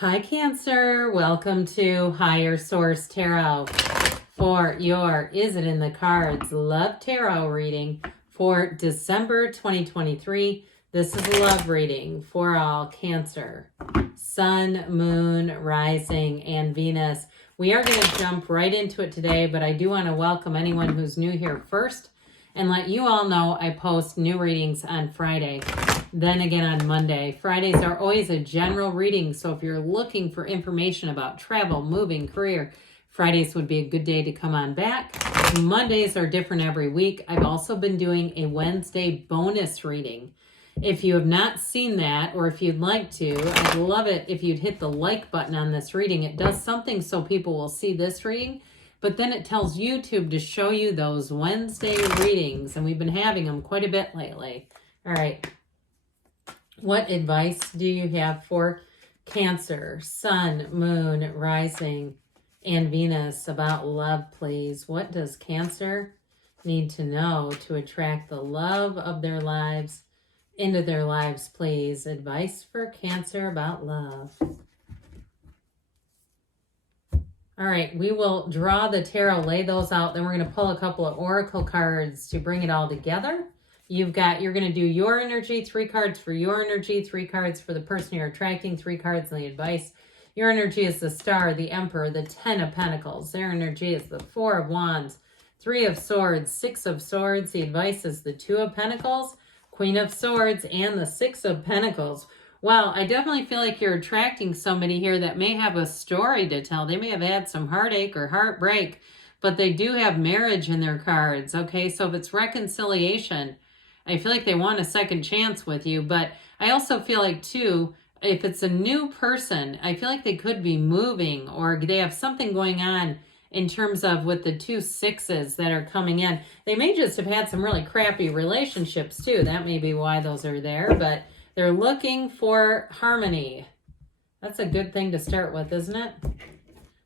Hi, Cancer. Welcome to Higher Source Tarot for your Is It in the Cards Love Tarot reading for December 2023. This is a love reading for all Cancer, Sun, Moon, Rising, and Venus. We are going to jump right into it today, but I do want to welcome anyone who's new here first and let you all know I post new readings on Friday, then again on Monday. Fridays are always a general reading, so if you're looking for information about travel, moving, career, Fridays would be a good day to come on back. Mondays are different every week. I've also been doing a Wednesday bonus reading. If you have not seen that, or if you'd like to, I'd love it if you'd hit the like button on this reading. It does something so people will see this reading, but then it tells YouTube to show you those Wednesday readings, and we've been having them quite a bit lately. All right. What advice do you have for Cancer, Sun, Moon, Rising, and Venus about love, please? What does Cancer need to know to attract the love of their lives into their lives, please? Advice for Cancer about love. All right, we will draw the tarot, lay those out, then we're going to pull a couple of oracle cards to bring it all together. You're going to do your energy, 3 cards for your energy, 3 cards for the person you're attracting, 3 cards on the advice. Your energy is the Star, the Emperor, the 10 of Pentacles. Their energy is the 4 of Wands, 3 of Swords, 6 of Swords. The advice is the 2 of Pentacles, Queen of Swords, and the 6 of Pentacles. Wow, I definitely feel like you're attracting somebody here that may have a story to tell. They may have had some heartache or heartbreak, but they do have marriage in their cards, okay? So if it's reconciliation, I feel like they want a second chance with you, but I also feel like, too, if it's a new person, I feel like they could be moving or they have something going on in terms of with the 2 6s that are coming in. They may just have had some really crappy relationships, too. That may be why those are there, but they're looking for harmony. That's a good thing to start with, isn't it?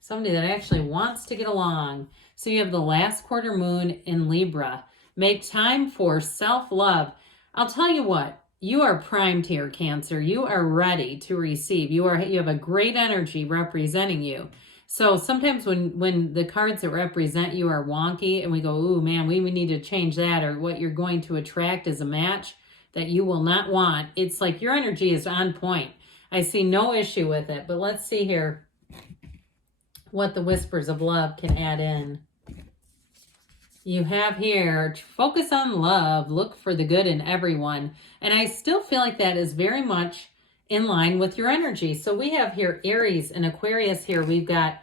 Somebody that actually wants to get along. So you have the last quarter moon in Libra. Make time for self-love. I'll tell you what, you are primed here, Cancer. You are ready to receive. You have a great energy representing you. So sometimes when the cards that represent you are wonky and we go, ooh, man, we need to change that, or what you're going to attract is a match that you will not want. It's like your energy is on point. I see no issue with it, but let's see here what the whispers of love can add in. You have here, focus on love, look for the good in everyone. And I still feel like that is very much in line with your energy. So we have here Aries and Aquarius here. We've got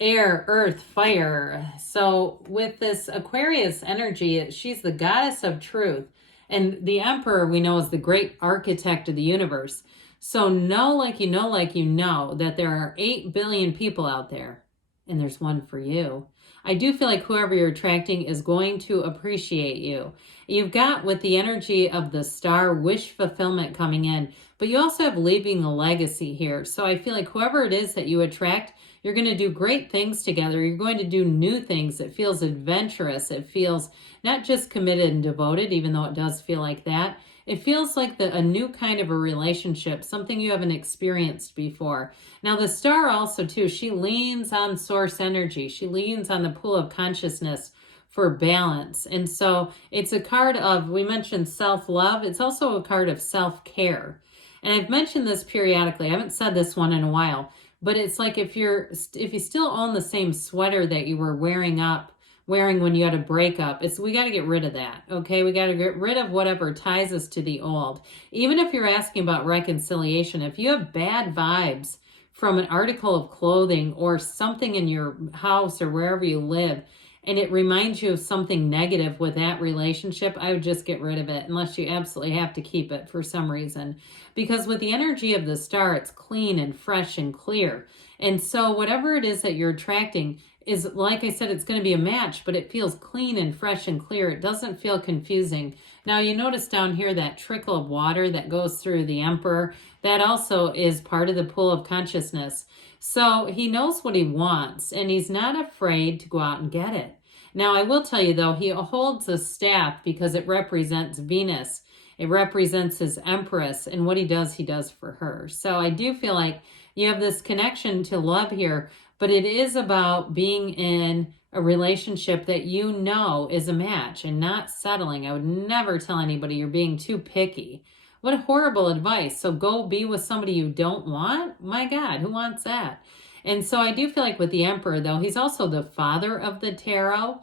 air, earth, fire. So with this Aquarius energy, she's the goddess of truth. And the Emperor, we know, is the great architect of the universe. So know like you know that there are 8 billion people out there, and there's one for you. I do feel like whoever you're attracting is going to appreciate you. You've got, with the energy of the Star, wish fulfillment coming in, but you also have leaving a legacy here. So I feel like whoever it is that you attract, you're going to do great things together. You're going to do new things. It feels adventurous. It feels not just committed and devoted, even though it does feel like that. It feels like a new kind of a relationship, something you haven't experienced before. Now, the Star also, too, she leans on source energy. She leans on the pool of consciousness for balance. And so it's a card of, we mentioned self-love. It's also a card of self-care. And I've mentioned this periodically. I haven't said this one in a while. But it's like if you still own the same sweater that you were wearing when you had a breakup, we got to get rid of that, okay? We got to get rid of whatever ties us to the old. Even if you're asking about reconciliation, if you have bad vibes from an article of clothing or something in your house or wherever you live, and it reminds you of something negative with that relationship, I would just get rid of it unless you absolutely have to keep it for some reason. Because with the energy of the Star, it's clean and fresh and clear. And so whatever it is that you're attracting is, like I said, it's going to be a match, but it feels clean and fresh and clear. It doesn't feel confusing. Now, you notice down here that trickle of water that goes through the Emperor. That also is part of the pool of consciousness. So he knows what he wants, and he's not afraid to go out and get it. Now, I will tell you, though, he holds a staff because it represents Venus. It represents his Empress, and what he does for her. So I do feel like You have this connection to love here, but it is about being in a relationship that you know is a match and not settling. I would never tell anybody you're being too picky. What horrible advice. So go be with somebody you don't want? My God, who wants that? And so I do feel like with the Emperor, though, he's also the father of the tarot.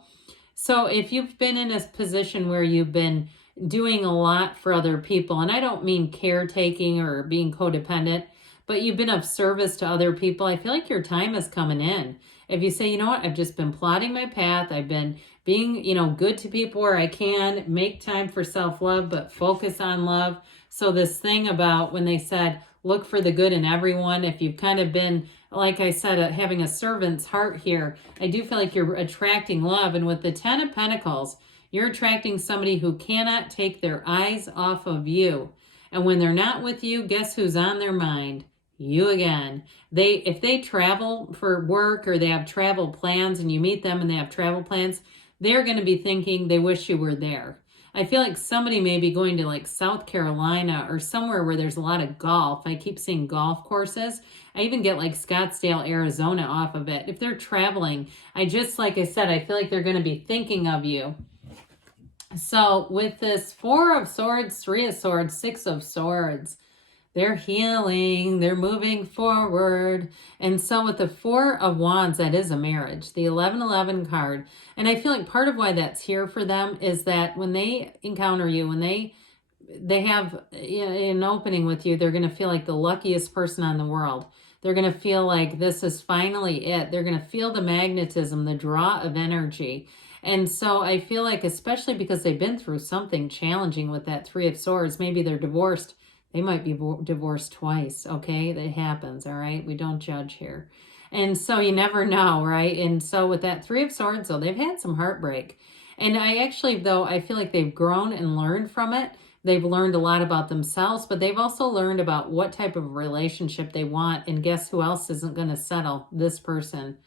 So if you've been in a position where you've been doing a lot for other people, and I don't mean caretaking or being codependent, but you've been of service to other people, I feel like your time is coming in. If you say, you know what, I've just been plotting my path, I've been being, good to people where I can, make time for self-love, but focus on love. So this thing about when they said, look for the good in everyone, if you've kind of been, like I said, having a servant's heart here, I do feel like you're attracting love. And with the 10 of Pentacles, you're attracting somebody who cannot take their eyes off of you. And when they're not with you, guess who's on their mind? You again. If they travel for work or they have travel plans and you meet them and they have travel plans, they're going to be thinking they wish you were there. I feel like somebody may be going to like South Carolina or somewhere where there's a lot of golf. I keep seeing golf courses. I even get like Scottsdale, Arizona off of it. If they're traveling, like I said, I feel like they're going to be thinking of you. So with this 4 of Swords, 3 of Swords, 6 of Swords, they're healing, they're moving forward. And so with the 4 of Wands, that is a marriage, the 11-11 card. And I feel like part of why that's here for them is that when they encounter you, when they have an opening with you, they're going to feel like the luckiest person on the world. They're going to feel like this is finally it. They're going to feel the magnetism, the draw of energy. And so I feel like, especially because they've been through something challenging with that 3 of Swords, maybe they're divorced. They might be divorced twice, okay? That happens, all right? We don't judge here. And so you never know, right? And so with that 3 of Swords, though, they've had some heartbreak. And I feel like they've grown and learned from it. They've learned a lot about themselves, but they've also learned about what type of relationship they want. And guess who else isn't going to settle? This person.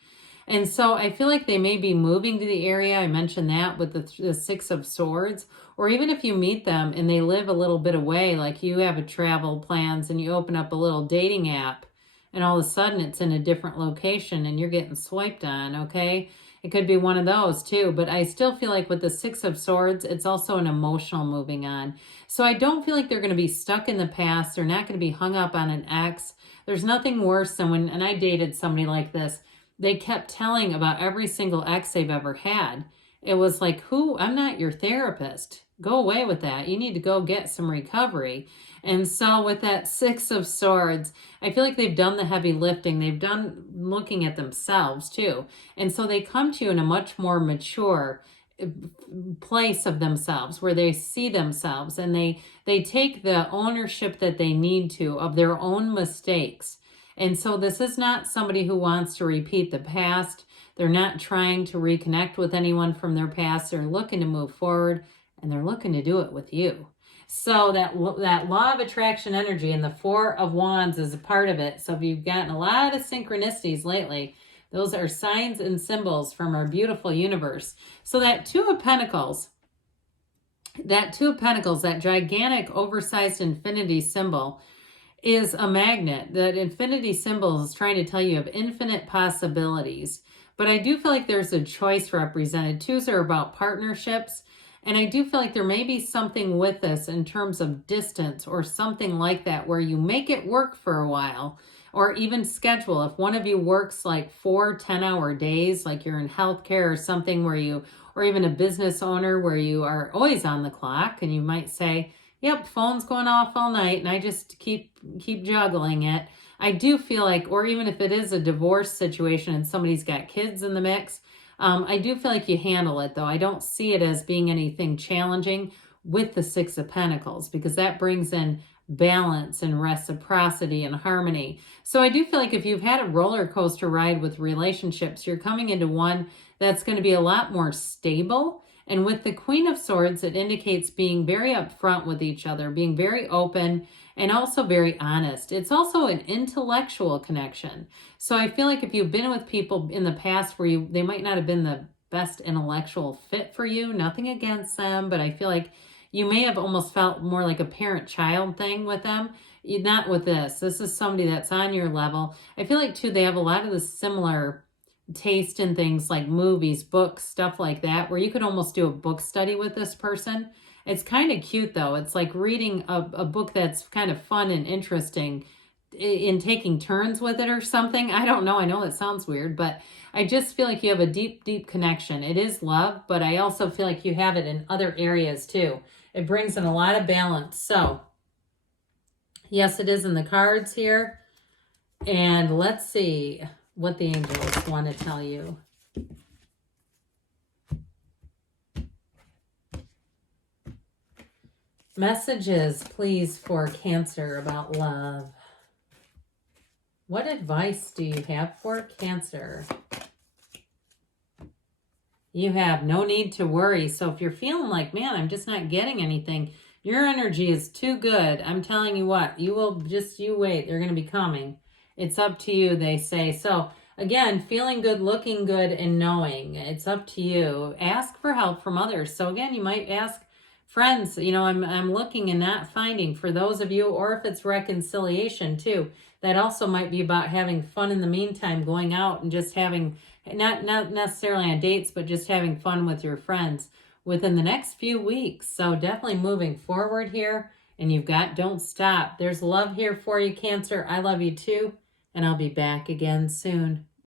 And so I feel like they may be moving to the area. I mentioned that with the 6 of Swords. Or even if you meet them and they live a little bit away, like you have a travel plans and you open up a little dating app and all of a sudden it's in a different location and you're getting swiped on, okay? It could be one of those too. But I still feel like with the 6 of Swords, it's also an emotional moving on. So I don't feel like they're going to be stuck in the past. They're not going to be hung up on an ex. There's nothing worse than and I dated somebody like this, they kept telling about every single ex they've ever had. It was like, I'm not your therapist. Go away with that. You need to go get some recovery. And so with that 6 of Swords, I feel like they've done the heavy lifting. They've done looking at themselves too. And so they come to you in a much more mature place of themselves where they see themselves and they take the ownership that they need to of their own mistakes. And so this is not somebody who wants to repeat the past. They're not trying to reconnect with anyone from their past. They're looking to move forward and they're looking to do it with you. So that law of attraction energy and the 4 of Wands is a part of it. So if you've gotten a lot of synchronicities lately, those are signs and symbols from our beautiful universe. So that 2 of Pentacles, that gigantic oversized infinity symbol, is a magnet. That infinity symbol is trying to tell you of infinite possibilities. But I do feel like there's a choice represented. 2s are about partnerships. And I do feel like there may be something with this in terms of distance or something like that where you make it work for a while or even schedule. If one of you works like 4 10-hour days, like you're in healthcare or something or even a business owner where you are always on the clock and you might say, yep, phone's going off all night and I just keep juggling it. I do feel like, or even if it is a divorce situation and somebody's got kids in the mix, I do feel like you handle it though. I don't see it as being anything challenging with the 6 of Pentacles because that brings in balance and reciprocity and harmony. So I do feel like if you've had a roller coaster ride with relationships, you're coming into one that's going to be a lot more stable. And with the Queen of Swords, it indicates being very upfront with each other, being very open, and also very honest. It's also an intellectual connection. So I feel like if you've been with people in the past where they might not have been the best intellectual fit for you, nothing against them, but I feel like you may have almost felt more like a parent-child thing with them. Not with this. This is somebody that's on your level. I feel like, too, they have a lot of the similar taste in things like movies, books, stuff like that, where you could almost do a book study with this person. It's kind of cute, though. It's like reading a book that's kind of fun and interesting in taking turns with it or something. I don't know. I know that sounds weird, but I just feel like you have a deep, deep connection. It is love, but I also feel like you have it in other areas too. It brings in a lot of balance. So, yes, it is in the cards here. And let's see what the angels want to tell you. Messages, please, for Cancer about love. What advice do you have for Cancer? You have no need to worry. So if you're feeling like, man, I'm just not getting anything, your energy is too good. I'm telling you what, you wait. They're going to be coming. It's up to you, they say. So again, feeling good, looking good, and knowing. It's up to you. Ask for help from others. So again, you might ask friends, I'm looking and not finding, for those of you, or if it's reconciliation too. That also might be about having fun in the meantime, going out and just having, not necessarily on dates, but just having fun with your friends within the next few weeks. So definitely moving forward here. And you've got don't stop. There's love here for you, Cancer. I love you too. And I'll be back again soon.